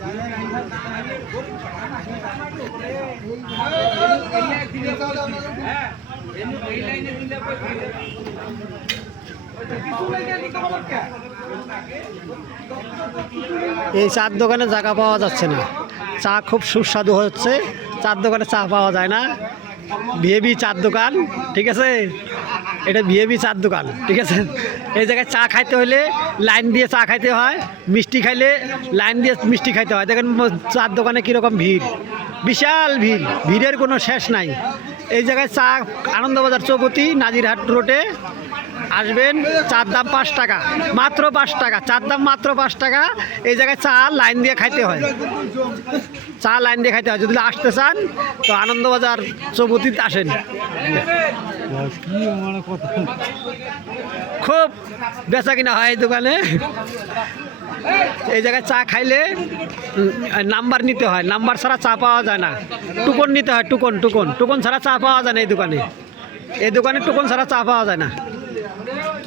এই চার দোকানে জায়গা পাওয়া যাচ্ছে না। চা খুব সুস্বাদু হচ্ছে, চার দোকানে চা পাওয়া যায় না। ভিএবি চার দোকান, ঠিক আছে, এটা ভিএবি চার দোকান, ঠিক আছে। এই জায়গায় চা খাইতে হলে লাইন দিয়ে চা খাইতে হয়, মিষ্টি খাইলে লাইন দিয়ে মিষ্টি খাইতে হয়। দেখেন চার দোকানে কীরকম ভিড়, বিশাল ভিড়, ভিড়ের কোনো শেষ নাই। এই জায়গায় চা আনন্দবাজার চৌপতি নাজিরহাট রোডে আসবেন। চার দাম 5 টাকা, মাত্র 5 টাকা, চার দাম মাত্র 5 টাকা। এই জায়গায় চা লাইন দিয়ে খাইতে হয়, চা লাইন দিয়ে খাইতে হয়। যদি আসতে চান তো আনন্দবাজার চৌপতিতে আসেন। খুব বেচা কিনা হয় এই দোকানে। এই জায়গায় চা খাইলে নাম্বার নিতে হয়, নাম্বার ছাড়া চা পাওয়া যায় না। টুকন নিতে হয়, টুকন ছাড়া চা পাওয়া যায় না এই দোকানে। এই দোকানে টুকন ছাড়া চা পাওয়া যায় না।